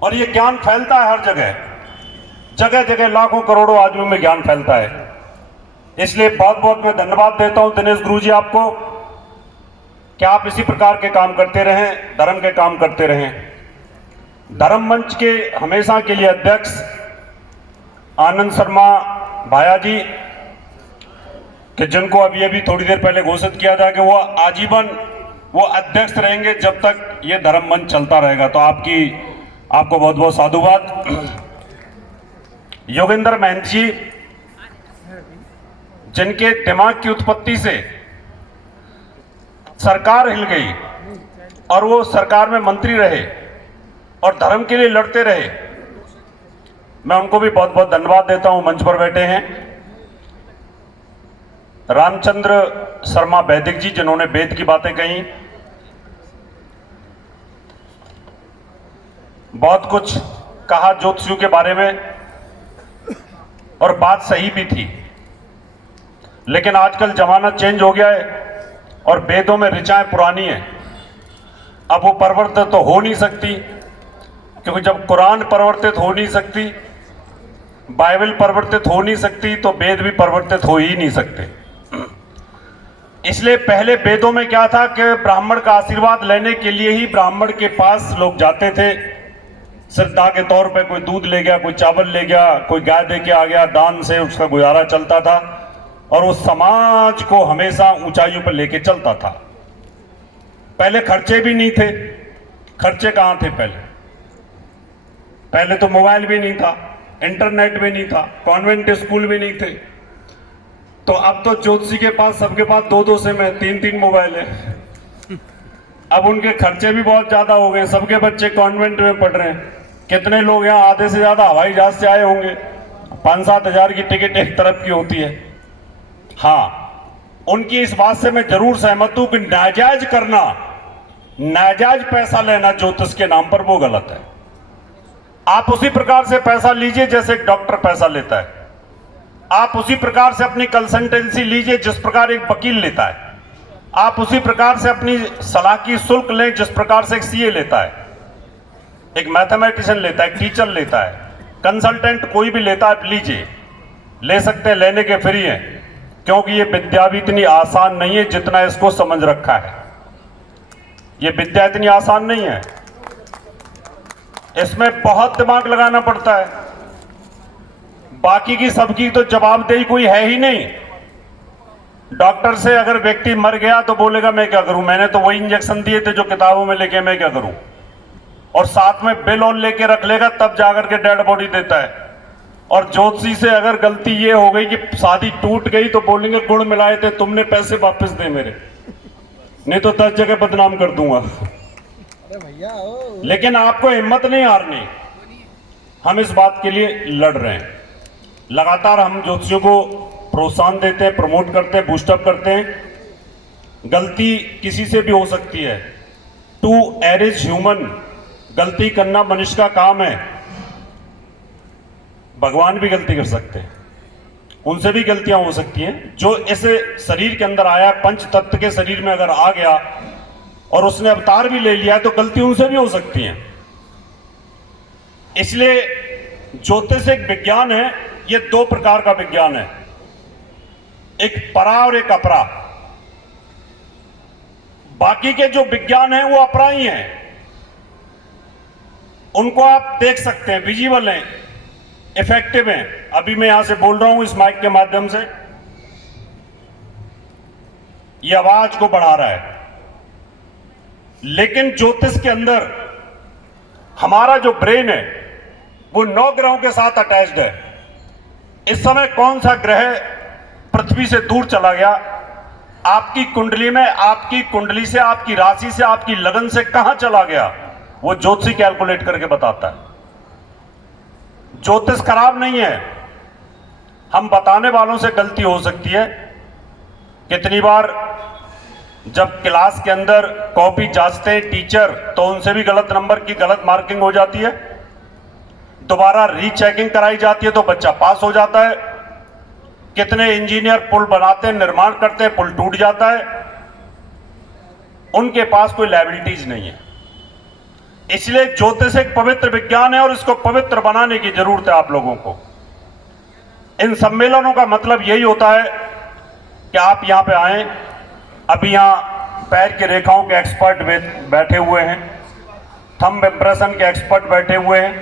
और ये ज्ञान फैलता है हर जगह, जगह जगह लाखों करोड़ों आदमियों में ज्ञान फैलता है। इसलिए बहुत बहुत मैं धन्यवाद देता हूं दिनेश गुरु जी आपको कि आप इसी प्रकार के काम करते रहें, धर्म के काम करते रहें। धर्म मंच के हमेशा के लिए अध्यक्ष आनंद शर्मा भाया जी, कि जिनको अभी अभी थोड़ी देर पहले घोषित किया था कि वो आजीवन वो अध्यक्ष रहेंगे जब तक ये धर्म मंच चलता रहेगा, तो आपको बहुत बहुत साधुवाद। योगेंद्र महंत जी, जिनके दिमाग की उत्पत्ति से सरकार हिल गई और वो सरकार में मंत्री रहे और धर्म के लिए लड़ते रहे, मैं उनको भी बहुत बहुत धन्यवाद देता हूं। मंच पर बैठे हैं रामचंद्र शर्मा वैदिक जी, जिन्होंने वेद की बातें कही, बहुत कुछ कहा ज्योतिषियों के बारे में और बात सही भी थी। लेकिन आजकल जमाना चेंज हो गया है और वेदों में ऋचाएं पुरानी हैं, अब वो परिवर्तित तो हो नहीं सकती, क्योंकि जब कुरान परिवर्तित हो नहीं सकती, बाइबल परिवर्तित हो नहीं सकती, तो वेद भी परिवर्तित हो ही नहीं सकते। इसलिए पहले वेदों में क्या था कि ब्राह्मण का आशीर्वाद लेने के लिए ही ब्राह्मण के पास लोग जाते थे, श्रद्धा के तौर पे कोई दूध ले गया, कोई चावल ले गया, कोई गाय दे के आ गया, दान से उसका गुजारा चलता था और वो समाज को हमेशा ऊंचाइयों पर लेके चलता था। पहले खर्चे भी नहीं थे, खर्चे कहां थे पहले तो मोबाइल भी नहीं था, इंटरनेट भी नहीं था, कॉन्वेंट स्कूल भी नहीं थे। तो अब तो ज्योतिषी के पास सबके पास 2-2 सिम है, 3-3 मोबाइल है। अब उनके खर्चे भी बहुत ज्यादा हो गए, सबके बच्चे कॉन्वेंट में पढ़ रहे हैं। कितने लोग यहाँ आधे से ज्यादा हवाई जहाज से आए होंगे, 5-7 हजार की टिकट एक तरफ की होती है। हाँ, उनकी इस बात से मैं जरूर सहमत हूं कि नाजायज करना, नाजायज पैसा लेना ज्योतिष के नाम पर, वो गलत है। आप उसी प्रकार से पैसा लीजिए जैसे एक डॉक्टर पैसा लेता है, आप उसी प्रकार से अपनी कंसल्टेंसी लीजिए जिस प्रकार एक वकील लेता है, आप उसी प्रकार से अपनी सलाह की शुल्क लें जिस प्रकार से एक सीए लेता है, एक मैथमेटिशियन लेता है, एक टीचर लेता है, कंसल्टेंट कोई भी लेता है, लीजिए, ले सकते हैं, लेने के फ्री हैं, क्योंकि ये विद्या भी इतनी आसान नहीं है जितना इसको समझ रखा है। ये विद्या इतनी आसान नहीं है, इसमें बहुत दिमाग लगाना पड़ता है। बाकी की सबकी तो जवाबदेही कोई है ही नहीं। डॉक्टर से अगर व्यक्ति मर गया तो बोलेगा मैं क्या करूं, मैंने तो वही इंजेक्शन दिए थे जो किताबों में लिखे, मैं क्या करूं, और साथ में बिल और लेके रख लेगा, तब जाकर के डेड बॉडी देता है। और ज्योतिषी से अगर गलती ये हो गई कि शादी टूट गई तो बोलेंगे गुड़ मिलाए थे तुमने, पैसे वापस दे मेरे, नहीं तो 10 जगह बदनाम कर दूंगा। लेकिन आपको हिम्मत नहीं हारनी, हम इस बात के लिए लड़ रहे हैं। लगातार हम ज्योतिषियों को प्रोत्साहन देते हैं, प्रमोट करते हैं, बूस्टअप करते हैं। गलती किसी से भी हो सकती है, टू एयर इज ह्यूमन, गलती करना मनुष्य का काम है। भगवान भी गलती कर सकते हैं, उनसे भी गलतियां हो सकती हैं। जो इस शरीर के अंदर आया, पंच तत्व के शरीर में अगर आ गया और उसने अवतार भी ले लिया तो गलती उनसे भी हो सकती है। इसलिए ज्योतिष एक विज्ञान है, ये 2 प्रकार का विज्ञान है, एक परा और एक अपरा। बाकी के जो विज्ञान है वो अपरा ही हैं, उनको आप देख सकते हैं, विजिबल हैं, इफेक्टिव हैं। अभी मैं यहां से बोल रहा हूं इस माइक के माध्यम से, ये आवाज को बढ़ा रहा है। लेकिन ज्योतिष के अंदर हमारा जो ब्रेन है वो 9 ग्रहों के साथ अटैच्ड है। इस समय कौन सा ग्रह पृथ्वी से दूर चला गया, आपकी कुंडली में, आपकी कुंडली से, आपकी राशि से, आपकी लगन से कहां चला गया, वो ज्योतिषी कैलकुलेट करके बताता है। ज्योतिष खराब नहीं है, हम बताने वालों से गलती हो सकती है। कितनी बार जब क्लास के अंदर कॉपी जांचते हैं टीचर, तो उनसे भी गलत नंबर की गलत मार्किंग हो जाती है, दोबारा रीचेकिंग कराई जाती है तो बच्चा पास हो जाता है। कितने इंजीनियर पुल बनाते हैं, निर्माण करते हैं, पुल टूट जाता है, उनके पास कोई लायबिलिटीज नहीं है। इसलिए ज्योतिष एक पवित्र विज्ञान है और इसको पवित्र बनाने की जरूरत है आप लोगों को। इन सम्मेलनों का मतलब यही होता है कि आप यहां पे आए। अभी यहां पैर की रेखाओं के एक्सपर्ट बैठे हुए हैं, थंब इंप्रेशन के एक्सपर्ट बैठे हुए हैं,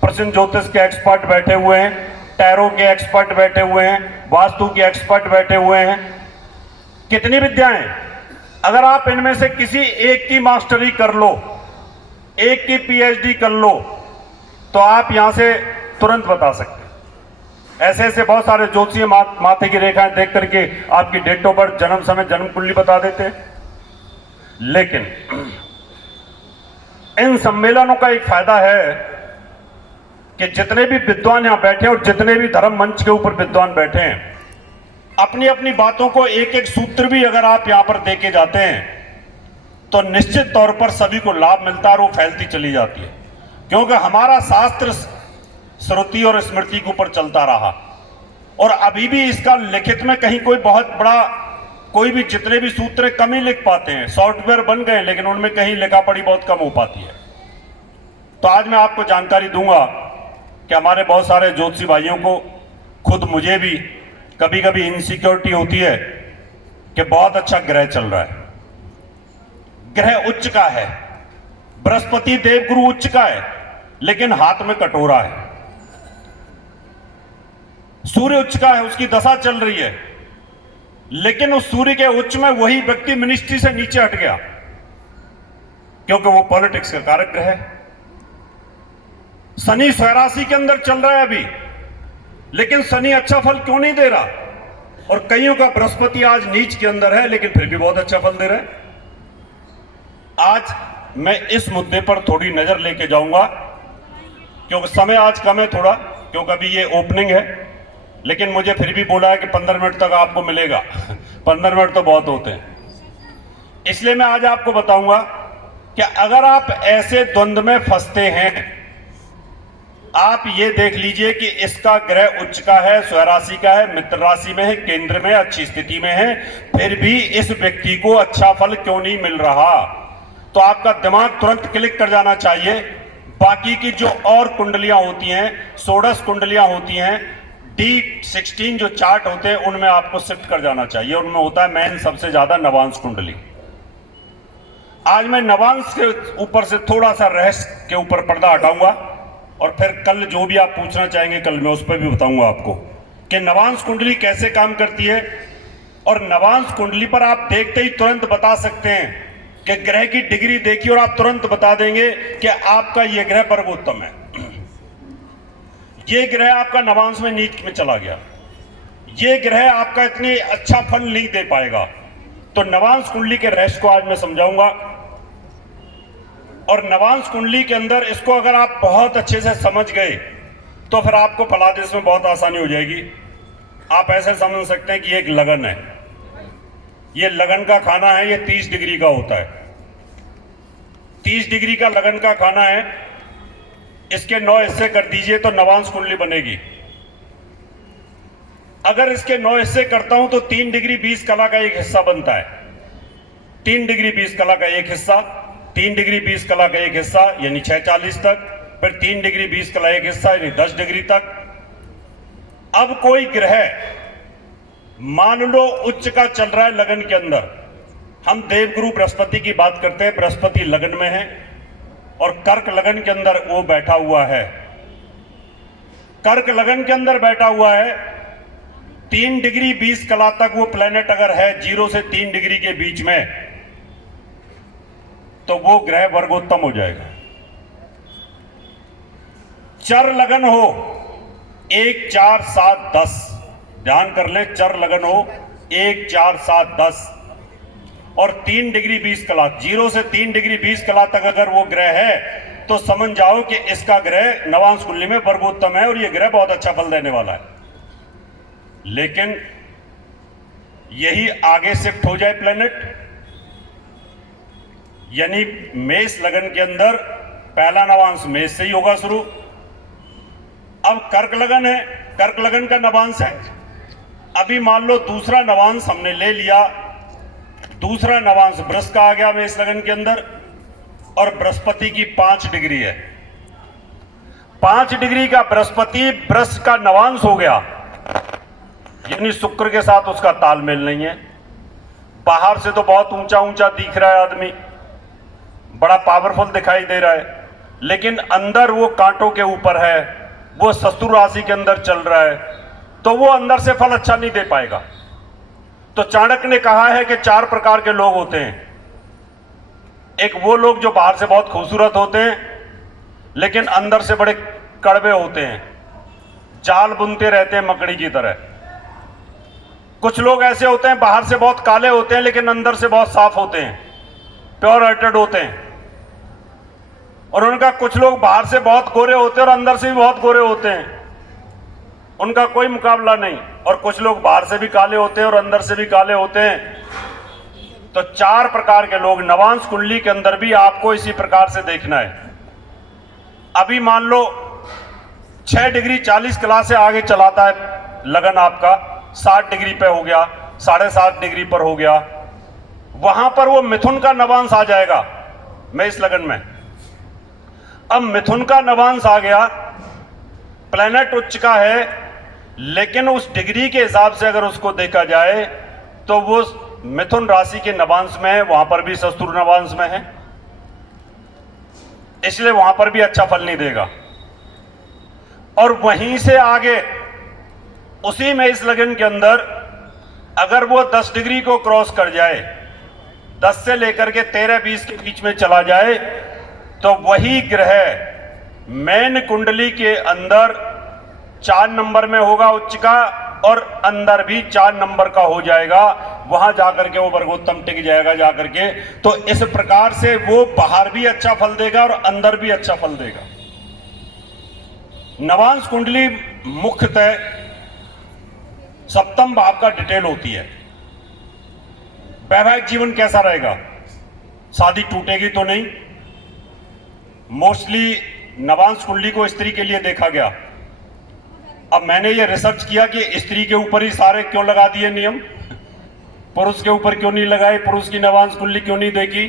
प्रश्न ज्योतिष के एक्सपर्ट बैठे हुए हैं, टैरो के एक्सपर्ट बैठे हुए हैं, वास्तु के एक्सपर्ट बैठे हुए हैं। कितनी विद्याएं, अगर आप इनमें से किसी एक की मास्टरी कर लो, एक की पीएचडी कर लो, तो आप यहां से तुरंत बता सकते हैं। ऐसे ऐसे बहुत सारे ज्योतिषीय माथे की रेखाएं देख करके आपकी डेट ऑफ बर्थ, जन्म समय, जन्म कुंडली बता देते हैं। लेकिन इन सम्मेलनों का एक फायदा है कि जितने भी विद्वान यहां बैठे और जितने भी धर्म मंच के ऊपर विद्वान बैठे हैं, अपनी अपनी बातों को एक एक सूत्र भी अगर आप यहां पर देके जाते हैं तो निश्चित तौर पर सभी को लाभ मिलता है और वो फैलती चली जाती है। क्योंकि हमारा शास्त्र श्रुति और स्मृति के ऊपर चलता रहा और अभी भी इसका लिखित में कहीं कोई बहुत बड़ा, कोई भी जितने भी सूत्र कम ही लिख पाते हैं। सॉफ्टवेयर बन गए लेकिन उनमें कहीं लिखा पढ़ी बहुत कम हो पाती है। तो आज मैं आपको जानकारी दूंगा कि हमारे बहुत सारे ज्योतिषी भाइयों को, खुद मुझे भी कभी कभी इनसिक्योरिटी होती है कि बहुत अच्छा ग्रह चल रहा है, ग्रह उच्च का है, बृहस्पति देवगुरु उच्च का है, लेकिन हाथ में कटोरा है। सूर्य उच्च का है, उसकी दशा चल रही है, लेकिन उस सूर्य के उच्च में वही व्यक्ति मिनिस्ट्री से नीचे हट गया क्योंकि वो पॉलिटिक्स का कारक ग्रह है। शनि स्वराशि के अंदर चल रहा है अभी, लेकिन शनि अच्छा फल क्यों नहीं दे रहा? और कईयों का बृहस्पति आज नीच के अंदर है लेकिन फिर भी बहुत अच्छा फल दे रहा है। आज मैं इस मुद्दे पर थोड़ी नजर लेके जाऊंगा क्योंकि समय आज कम है थोड़ा, क्योंकि अभी ये ओपनिंग है, लेकिन मुझे फिर भी बोला है कि 15 मिनट तक आपको मिलेगा। 15 मिनट तो बहुत होते हैं। इसलिए मैं आज आपको बताऊंगा कि अगर आप ऐसे द्वंद्व में फंसते हैं, आप ये देख लीजिए कि इसका ग्रह उच्च का है, स्वराशि का है, मित्र राशि में है, केंद्र में अच्छी स्थिति में है, फिर भी इस व्यक्ति को अच्छा फल क्यों नहीं मिल रहा? तो आपका दिमाग तुरंत क्लिक कर जाना चाहिए। बाकी की जो और कुंडलियां होती हैं, 16 कुंडलियां होती हैं, D16 जो चार्ट होते हैं, उनमें आपको शिफ्ट कर जाना चाहिए। उनमें होता है मेन सबसे ज्यादा नवांश कुंडली। आज मैं नवांश के ऊपर से थोड़ा सा रहस्य के ऊपर पर्दा हटाऊंगा और फिर कल जो भी आप पूछना चाहेंगे कल मैं उस पर भी बताऊंगा आपको कि नवांश कुंडली कैसे काम करती है। और नवांश कुंडली पर आप देखते ही तुरंत बता सकते हैं कि ग्रह की डिग्री देखिए और आप तुरंत बता देंगे कि आपका यह ग्रह वर्गोत्तम है, ये ग्रह आपका नवांश में नीच में चला गया, ये ग्रह आपका इतनी अच्छा फल नहीं दे पाएगा। तो नवांश कुंडली के रहस्य को आज मैं समझाऊंगा। और नवांश कुंडली के अंदर इसको अगर आप बहुत अच्छे से समझ गए तो फिर आपको फलादेश में बहुत आसानी हो जाएगी। आप ऐसे समझ सकते हैं कि एक लगन है, ये लगन का खाना है, ये 30 डिग्री का होता है। 30 डिग्री का लगन का खाना है, इसके 9 हिस्से कर दीजिए तो नवांश कुंडली बनेगी। अगर इसके 9 हिस्से करता हूं तो 3 डिग्री 20 कला का एक हिस्सा बनता है। 3 डिग्री 20 कला का एक हिस्सा, 3 डिग्री 20 कला का एक हिस्सा यानी 640 तक, फिर 3 डिग्री 20 कला एक हिस्सा यानी 10 डिग्री तक। अब कोई ग्रह मान लो उच्च का चल रहा है लगन के अंदर, हम देवगुरु बृहस्पति की बात करते हैं, बृहस्पति लगन में है और कर्क लगन के अंदर वो बैठा हुआ है। कर्क लगन के अंदर बैठा हुआ है, 3 डिग्री 20 कला तक वो प्लेनेट अगर है 0 से 3 डिग्री के बीच में, तो वो ग्रह वर्गोत्तम हो जाएगा। चर लगन हो 1 4 7 10, ध्यान कर ले, चर लगन हो 1 4 7 10 और 3 डिग्री 20 कला, 0 से 3 डिग्री 20 कला तक अगर वो ग्रह है तो समझ जाओ कि इसका ग्रह नवांश कुंडली में वर्गोत्तम है और ये ग्रह बहुत अच्छा फल देने वाला है। लेकिन यही आगे शिफ्ट हो जाए प्लेनेट, यानी मेष लगन के अंदर पहला नवांश मेष से ही होगा शुरू। अब कर्क लगन है, कर्क लगन का नवांश है, अभी मान लो दूसरा नवांश हमने ले लिया, दूसरा नवांश वृष का आ गया मेष लगन के अंदर और बृहस्पति की 5 डिग्री है। 5 डिग्री का बृहस्पति बृहस्पति का नवांश हो गया, यानी शुक्र के साथ उसका तालमेल नहीं है। बाहर से तो बहुत ऊंचा ऊंचा दिख रहा है आदमी, बड़ा पावरफुल दिखाई दे रहा है, लेकिन अंदर वो कांटों के ऊपर है, वो शत्रु राशि के अंदर चल रहा है, तो वो अंदर से फल अच्छा नहीं दे पाएगा। तो चाणक्य ने कहा है कि 4 प्रकार के लोग होते हैं। एक वो लोग जो बाहर से बहुत खूबसूरत होते हैं लेकिन अंदर से बड़े कड़वे होते हैं, जाल बुनते रहते हैं मकड़ी की तरह। कुछ लोग ऐसे होते हैं बाहर से बहुत काले होते हैं लेकिन अंदर से बहुत साफ होते हैं, प्योर हार्टेड होते हैं। और उनका कुछ लोग बाहर से बहुत गोरे होते हैं और अंदर से भी बहुत गोरे होते हैं, उनका कोई मुकाबला नहीं। और कुछ लोग बाहर से भी काले होते हैं और अंदर से भी काले होते हैं। तो 4 प्रकार के लोग नवांश कुंडली के अंदर भी आपको इसी प्रकार से देखना है। अभी मान लो 6 डिग्री 40 क्लास से आगे चलाता है लगन, आपका 60 डिग्री पे हो गया, 7.5 डिग्री पर हो गया, वहां पर वो मिथुन का नवांश आ जाएगा मैं इस लगन में। अब मिथुन का नवांश आ गया, प्लेनेट उच्च का है, लेकिन उस डिग्री के हिसाब से अगर उसको देखा जाए तो वो मिथुन राशि के नवांश में है, वहां पर भी शत्रु नवांश में है, इसलिए वहां पर भी अच्छा फल नहीं देगा। और वहीं से आगे उसी में इस लगन के अंदर अगर वो 10 डिग्री को क्रॉस कर जाए, 10 से लेकर के 13-20 के बीच में चला जाए, तो वही ग्रह मेन कुंडली के अंदर 4 नंबर में होगा उच्च का, और अंदर भी 4 नंबर का हो जाएगा, वहां जाकर के वो वर्गोत्तम टिक जाएगा जाकर के। तो इस प्रकार से वो बाहर भी अच्छा फल देगा और अंदर भी अच्छा फल देगा। नवांश कुंडली मुख्यतः सप्तम भाव का डिटेल होती है। वैवाहिक जीवन कैसा रहेगा, शादी टूटेगी तो नहीं। मोस्टली नवांश कुंडली को स्त्री के लिए देखा गया। अब मैंने ये रिसर्च किया कि स्त्री के ऊपर ही सारे क्यों लगा दिए नियम, पुरुष के ऊपर क्यों नहीं लगाए, पुरुष की नवांश कुंडली क्यों नहीं देखी।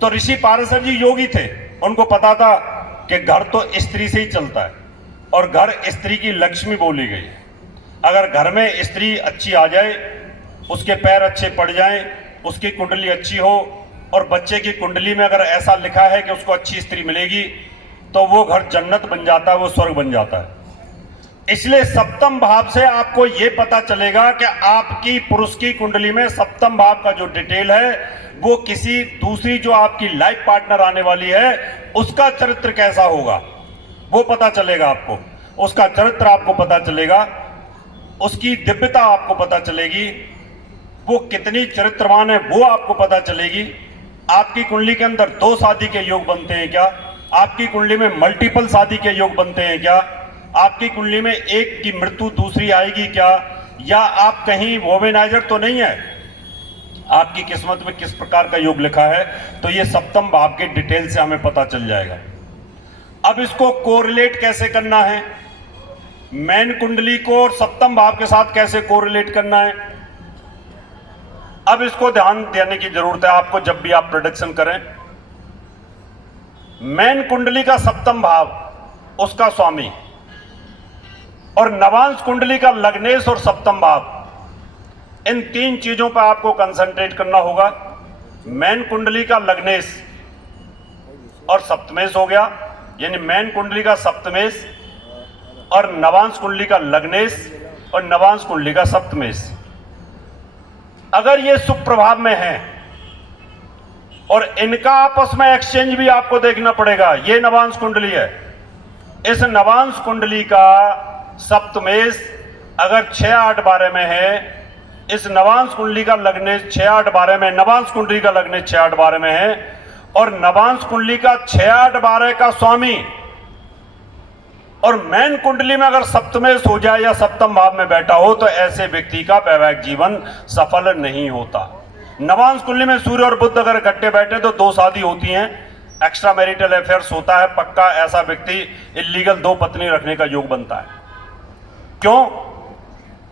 तो ऋषि पारशर जी योगी थे, उनको पता था कि घर तो स्त्री से ही चलता है और घर स्त्री की लक्ष्मी बोली गई। अगर घर में स्त्री अच्छी आ जाए, उसके पैर अच्छे पड़ जाएं, उसकी कुंडली अच्छी हो, और बच्चे की कुंडली में अगर ऐसा लिखा है कि उसको अच्छी स्त्री मिलेगी, तो वो घर जन्नत बन जाता है, वो स्वर्ग बन जाता है। इसलिए सप्तम भाव से आपको यह पता चलेगा कि आपकी पुरुष की कुंडली में सप्तम भाव का जो डिटेल है वो किसी दूसरी जो आपकी लाइफ पार्टनर आने वाली है उसका चरित्र कैसा होगा वो पता चलेगा आपको। उसका चरित्र आपको पता चलेगा, उसकी दिव्यता आपको पता चलेगी, वो कितनी चरित्रवान है वो आपको पता चलेगी। आपकी कुंडली के अंदर 2 शादी के योग बनते हैं क्या, आपकी कुंडली में मल्टीपल शादी के योग बनते हैं क्या, आपकी कुंडली में एक की मृत्यु दूसरी आएगी क्या, या आप कहीं वोमेनाइजर तो नहीं है, आपकी किस्मत में किस प्रकार का योग लिखा है। तो ये सप्तम भाव के डिटेल से हमें पता चल जाएगा। अब इसको कोरिलेट कैसे करना है, मेन कुंडली को और सप्तम भाव के साथ कैसे कोरिलेट करना है, अब इसको ध्यान देने की जरूरत है आपको जब भी आप प्रोडक्शन करें। मेन कुंडली का सप्तम भाव उसका स्वामी, और नवांश कुंडली का लग्नेश और सप्तम भाव, इन 3 चीजों पर आपको कंसंट्रेट करना होगा। मेन कुंडली का लग्नेश और सप्तमेश हो गया, यानी मेन कुंडली का सप्तमेश और नवांश कुंडली का लग्नेश और नवांश कुंडली का सप्तमेश। अगर ये शुभ प्रभाव में है और इनका आपस में एक्सचेंज भी आपको देखना पड़ेगा। ये नवांश कुंडली है, इस नवांश कुंडली का सप्तमेश अगर 6-8-12 में है, इस नवांश कुंडली का लग्नेश 6-8-12 में, नवांश कुंडली का लग्नेश 6-8-12 में है, और नवांश कुंडली का 6-8-12 का स्वामी और मेन कुंडली में अगर सप्तमेश हो जाए या सप्तम भाव में बैठा हो, तो ऐसे व्यक्ति का वैवाहिक जीवन सफल नहीं होता। नवांश कुंडली में सूर्य और बुध अगर इकट्ठे बैठे तो 2 शादी होती हैं, एक्स्ट्रा मैरिटल अफेयर्स होता है पक्का, ऐसा व्यक्ति इलीगल 2 पत्नी रखने का योग बनता है। क्यों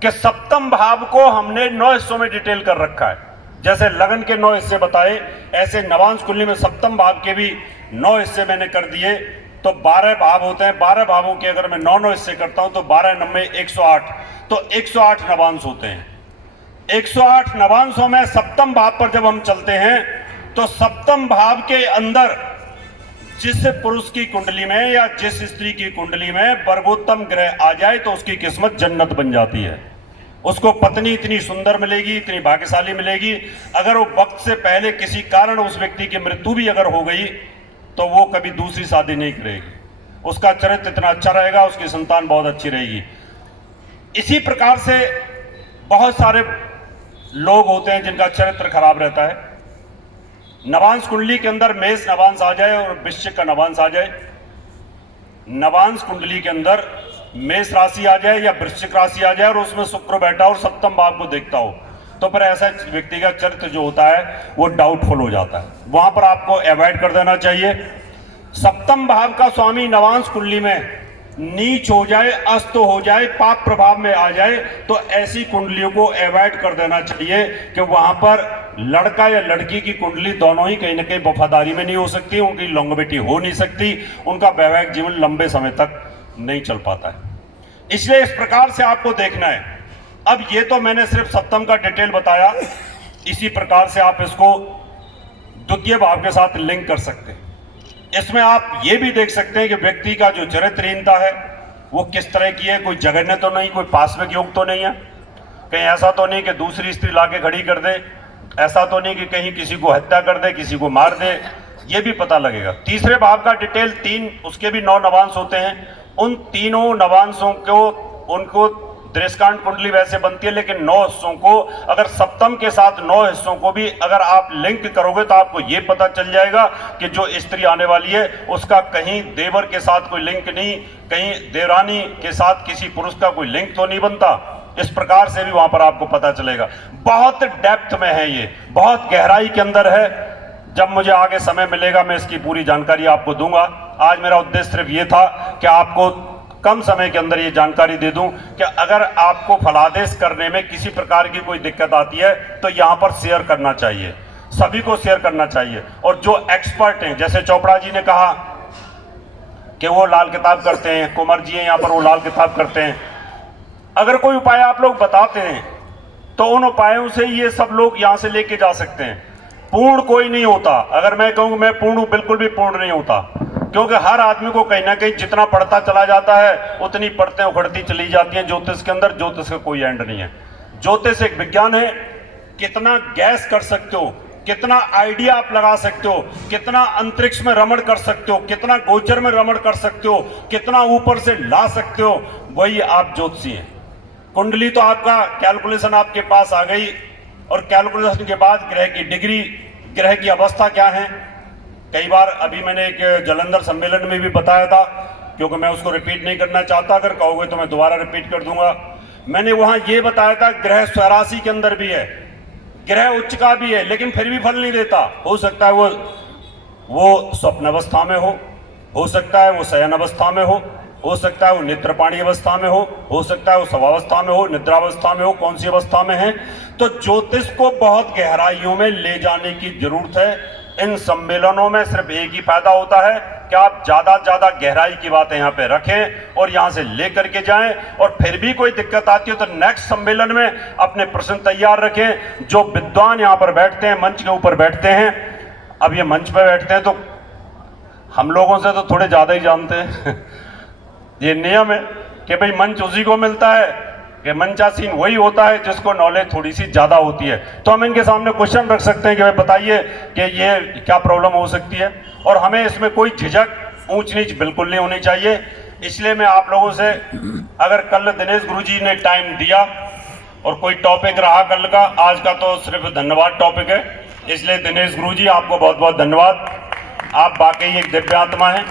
कि सप्तम भाव को हमने 9 हिस्सों में डिटेल कर रखा है। जैसे लगन के 9 हिस्से बताए, ऐसे नवांश कुंडली में सप्तम भाव के भी 9 हिस्से मैंने कर दिए। तो 12 भाव होते हैं, 12 भावों के अगर मैं 9 हिस्से करता हूं तो 12 9 108, तो 108 नवांश होते हैं। 108 नवांशों में सप्तम भाव पर जब हम चलते हैं तो सप्तम भाव के अंदर जिस पुरुष की कुंडली में या जिस स्त्री की कुंडली में वर्गोत्तम ग्रह आ जाए तो उसकी किस्मत जन्नत बन जाती है। उसको पत्नी इतनी सुंदर मिलेगी, इतनी भाग्यशाली मिलेगी। अगर वो वक्त से पहले किसी कारण उस व्यक्ति की मृत्यु भी अगर हो गई तो वो कभी दूसरी शादी नहीं करेगी। उसका चरित्र इतना अच्छा रहेगा, उसकी संतान बहुत अच्छी रहेगी। इसी प्रकार से बहुत सारे लोग होते हैं जिनका चरित्र खराब रहता है। नवांश कुंडली के अंदर मेष नवांश आ जाए और वृश्चिक का नवांश आ जाए, नवांश कुंडली के अंदर मेष राशि आ जाए या वृश्चिक राशि आ जाए और उसमें शुक्र बैठा और सप्तम भाव को देखता हो, तो फिर ऐसा व्यक्ति का चरित्र जो होता है वो डाउटफुल हो जाता है। वहां पर आपको अवॉइड कर देना चाहिए। सप्तम भाव का स्वामी नवांश कुंडली में नीच हो जाए, अस्त हो जाए, पाप प्रभाव में आ जाए, तो ऐसी कुंडलियों को अवॉइड कर देना चाहिए कि वहां पर लड़का या लड़की की कुंडली दोनों ही कहीं ना कहीं वफादारी में नहीं हो सकती, उनकी लॉन्गेविटी हो नहीं सकती, उनका वैवाहिक जीवन लंबे समय तक नहीं चल पाता है। इसलिए इस प्रकार से आपको देखना है। अब ये तो मैंने सिर्फ सप्तम का डिटेल बताया, इसी प्रकार से आप इसको द्वितीय भाव के साथ लिंक कर सकते हैं। इसमें आप ये भी देख सकते हैं कि व्यक्ति का जो चरित्रहीनता है वो किस तरह की है। कोई जघन्य तो नहीं, कोई पाशविक योग तो नहीं है, कहीं ऐसा तो नहीं कि दूसरी स्त्री लाके खड़ी कर दे, ऐसा तो नहीं कि कहीं किसी को हत्या कर दे, किसी को मार दे, ये भी पता लगेगा। तीसरे भाव का डिटेल 3, उसके भी 9 नवांश होते हैं। उन तीनों नवांशों को उनको दृष्टांत कुंडली वैसे बनती है, लेकिन 9 हिस्सों को अगर सप्तम के साथ 9 हिस्सों को भी अगर आप लिंक करोगे तो आपको ये पता चल जाएगा कि जो स्त्री आने वाली है उसका कहीं देवर के साथ कोई लिंक नहीं, कहीं देवरानी के साथ किसी पुरुष का कोई लिंक तो नहीं बनता। इस प्रकार से भी वहां पर आपको पता चलेगा। बहुत डेप्थ में है ये, बहुत गहराई के अंदर है। जब मुझे आगे समय मिलेगा मैं इसकी पूरी जानकारी आपको दूंगा। आज मेरा उद्देश्य सिर्फ ये था कि आपको कम समय के अंदर ये जानकारी दे दूं कि अगर आपको फलादेश करने में किसी प्रकार की कोई दिक्कत आती है तो यहां पर शेयर करना चाहिए, सभी को शेयर करना चाहिए। और जो एक्सपर्ट हैं, जैसे चोपड़ा जी ने कहा कि वो लाल किताब करते हैं, कुमार जी हैं यहाँ पर वो लाल किताब करते हैं, अगर कोई उपाय आप लोग बताते हैं तो उन उपायों से ये सब लोग यहां से लेके जा सकते हैं। पूर्ण कोई नहीं होता। अगर मैं कहूँ मैं पूर्ण हूं, बिल्कुल भी पूर्ण नहीं होता, क्योंकि हर आदमी को कहीं ना कहीं जितना पढ़ता चला जाता है उतनी पढ़ते उखड़ती चली जाती है ज्योतिष के अंदर। ज्योतिष का कोई एंड नहीं है। ज्योतिष एक विज्ञान है। कितना गैस कर सकते हो, कितना आइडिया आप लगा सकते हो, कितना अंतरिक्ष में रमण कर सकते हो, कितना गोचर में रमण कर सकते हो, कितना ऊपर से ला सकते हो, वही आप ज्योतिषी हैं। कुंडली तो आपका कैलकुलेशन आपके पास आ गई, और कैलकुलेशन के बाद ग्रह की डिग्री, ग्रह की अवस्था क्या है। कई बार अभी मैंने एक जलंधर सम्मेलन में भी बताया था, क्योंकि मैं उसको रिपीट नहीं करना चाहता। अगर कहोगे तो मैं दोबारा रिपीट कर दूंगा। मैंने वहां ये बताया था ग्रह स्वराशि के अंदर भी है, ग्रह उच्च का भी है, लेकिन फिर भी फल नहीं देता। हो सकता है वो स्वप्न अवस्था में हो सकता है वो शयन अवस्था में हो सकता है वो नेत्रपाणी अवस्था में हो सकता है वो शवावस्था में हो, निद्रावस्था में हो, कौन सी अवस्था में है। तो ज्योतिष को बहुत गहराइयों में ले जाने की जरूरत है। इन सम्मेलनों में सिर्फ एक ही फायदा होता है कि आप ज्यादा गहराई की बातें यहाँ पे रखें और यहाँ से लेकर के जाएं, और फिर भी कोई दिक्कत आती हो तो नेक्स्ट सम्मेलन में अपने प्रश्न तैयार रखें। जो विद्वान यहाँ पर बैठते हैं, मंच के ऊपर बैठते हैं, अब ये मंच पे बैठते हैं तो हम लोगों से तो थोड़े ज्यादा ही जानते हैं। ये नियम है कि भाई मंच उसी को मिलता है कि मंचासीन वही होता है जिसको नॉलेज थोड़ी सी ज्यादा होती है। तो हम इनके सामने क्वेश्चन रख सकते हैं कि भाई बताइए कि ये क्या प्रॉब्लम हो सकती है, और हमें इसमें कोई झिझक, ऊंच नीच बिल्कुल नहीं होनी चाहिए। इसलिए मैं आप लोगों से, अगर कल दिनेश गुरुजी ने टाइम दिया और कोई टॉपिक रहा कल का, आज का तो सिर्फ धन्यवाद टॉपिक है, इसलिए दिनेश गुरुजी आपको बहुत बहुत धन्यवाद। आप वाकई एक दिव्य आत्मा है।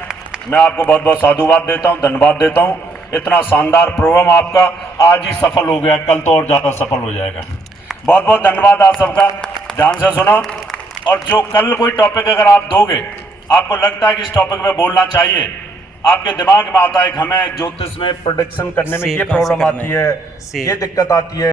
मैं आपको बहुत बहुत साधुवाद देता हूँ, धन्यवाद देता हूँ। इतना शानदार प्रोग्राम आपका आज ही सफल हो गया, कल तो और ज्यादा सफल हो जाएगा। बहुत बहुत धन्यवाद आप सबका, ध्यान से सुना। और जो कल कोई टॉपिक अगर आप दोगे, आपको लगता है कि इस टॉपिक में बोलना चाहिए, आपके दिमाग में आता है कि हमें ज्योतिष में प्रोडिक्शन करने में ये प्रॉब्लम आती है, ये दिक्कत आती है।